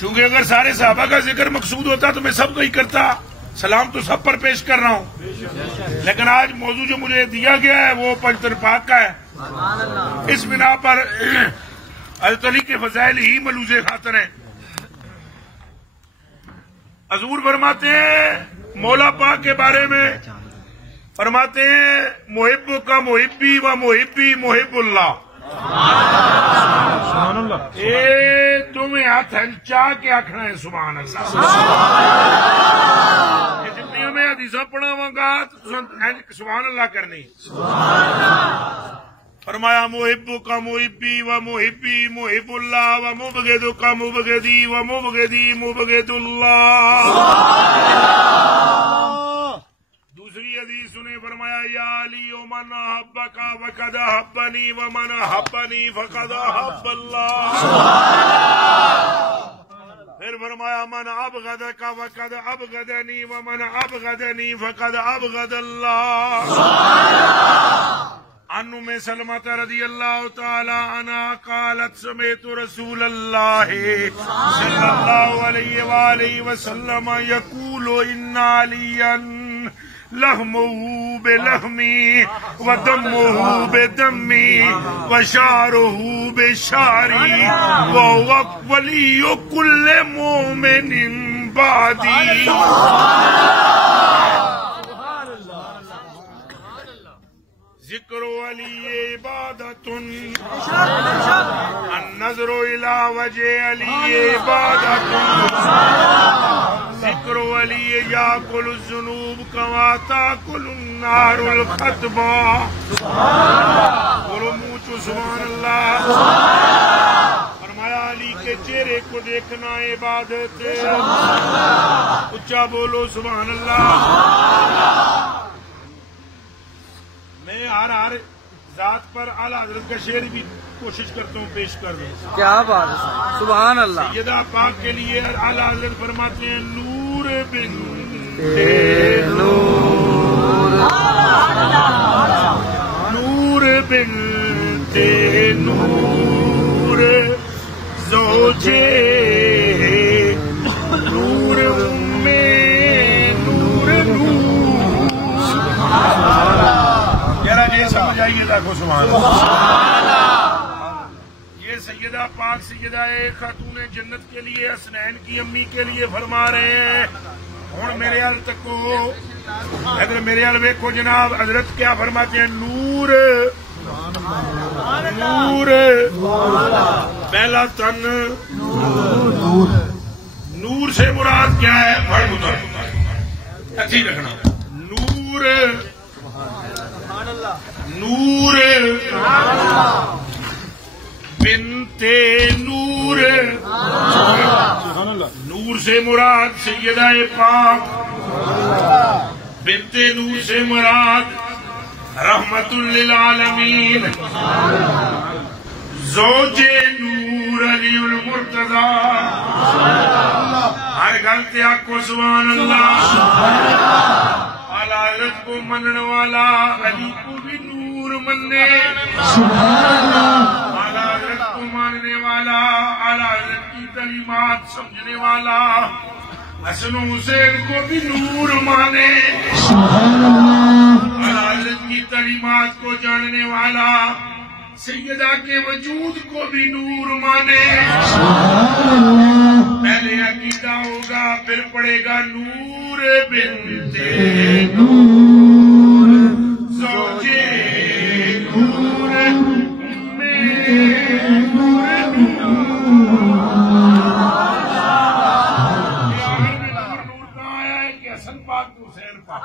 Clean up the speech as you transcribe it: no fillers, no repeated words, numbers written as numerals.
چونکہ اگر سارے صحابہ کا ذکر مقصود ہوتا تو میں سب کو ہی کرتا، سلام تو سب پر پیش کر رہا ہوں، لیکن آج موضوع جو مجھے دیا گیا ہے وہ پنجتن پاک کا ہے، اس بنا پر حضرت علی کے فضائل ہی ملوز خاطر ہیں۔ حضور فرماتے ہیں مولا پاک کے بارے میں، فرماتے ہیں محب کا محبی و محبی محب اللہ، تمہیں ہاتھ ہنچا کے آخنا ہے سبحان اللہ۔ جتنی میں حدیث پڑھاواں گا سبحان اللہ کرنی۔ فرمایا محب کا محبی و محبی محب اللہ و مبغض کا مبغضی و مبغضی مبغض اللہ۔ دوسری حدیث سنے، فرمایا یا علی من احبک فقد احبنی ومن احبنی فقد احب اللہ۔ پھر فرمایا من ابغضک فقد ابغضنی ومن ابغضنی فقد ابغض اللہ۔ عن ام سلمۃ رضی اللہ تعالی عنہا قالت سمعت رسول اللہ صلی اللہ علیہ وآلہ وسلم یقول ان علیٰ لحمہ بلحمی ودمہ بدمی وشعرہ بشعری وہو ولی کل مومن بعدی۔ ذکر علی عبادت، النظر الى وجہ علی عبادت، ذکر علی یاکل الذنوب کما تاکل النار الخطبہ۔ بولو موچو سبحان اللہ۔ فرمایا علی کے چہرے کو دیکھنا عبادت ہے، اچھا بولو سبحان اللہ۔ میں ہر ذات پر اعلیٰ حضرت کا شعر بھی کوشش کرتا ہوں پیش کر دوں۔ کیا بات ہے، سبحان اللہ۔ سیدہ پاک کے لیے اعلیٰ حضرت فرماتے ہیں نور بنت نور، نور بنت نور زوجے نور ام نور نور۔ یہ سمجھ آئیے دیکھو سبحان اللہ۔ یہ سیدہ پاک سیدہ خاتون جنت کے لیے حسنین کی امی کے لیے فرما رہے ہیں۔ ہوں میرے حال تک کو اگر میرے حال ویکھو جناب حضرت کیا فرماتے ہیں، نور نور پہلا تن نور سے مراد کیا ہے، پڑھ پتر اچھی رکھنا، نور نور بنت نور، نور سے مراد سیدہ پاک، بنت نور سے مراد رحمت للعالمین، زوج نور علی المرتضی۔ ہر گل آکو سبحان اللہ۔ اعلیٰ حضرت کو منن والا علی کو بھی نور مننے، اعلیٰ حضرت کو ماننے والا، اعلیٰ حضرت کی تعلیمات سمجھنے والا حسن و حسین کو بھی نور مانے، اعلیٰ حضرت کی تعلیمات کو جاننے والا سیدہ کے وجود کو بھی نور مانے۔ پہلے عقیدہ ہوگا پھر پڑے گا نور بنت نور زوجے نور ام نور نور۔ نور کہاں آیا ہے کہ حسن پاک تو حسین پاک۔